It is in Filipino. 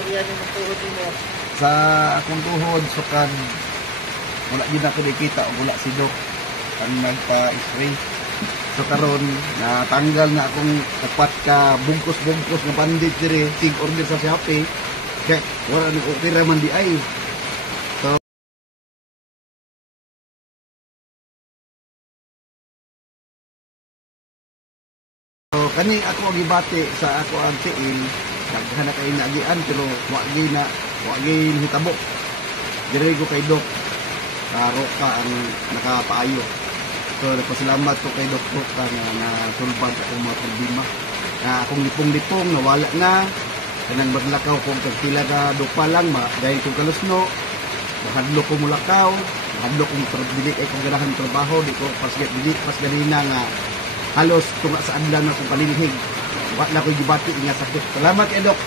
istorya ni magtuhod mo? Sa akong tuhod, sukan, wala din ako nakita o wala si Doc ang nagpa-spray. So karon natanggal na akong tapat ka bungkus-bungkus na bandit dire, tig order sa Shopee. Kaya wala ni okay raman di ay. So kani ako ang gibati sa ako ang tiil, naghanap kay nagian pero wa gyud hitabo. Dire ko kay Doc Roca ang nakapaayo. So nagpasalamat ko kay Doc Roca na nasulbad akong mga problema. Na akong lipong-lipong nawala na. Kanang maglakaw kung kagpila ka dupa lang dahil kong kalusno. Mahadlo ko mulakaw, mahadlo kong dili kay kong ganahan trabaho, di ko pas ganina nga halos tunga sa adlan na kong palinhig. Wa na ko gibati nga sakit. Salamat kay Doc.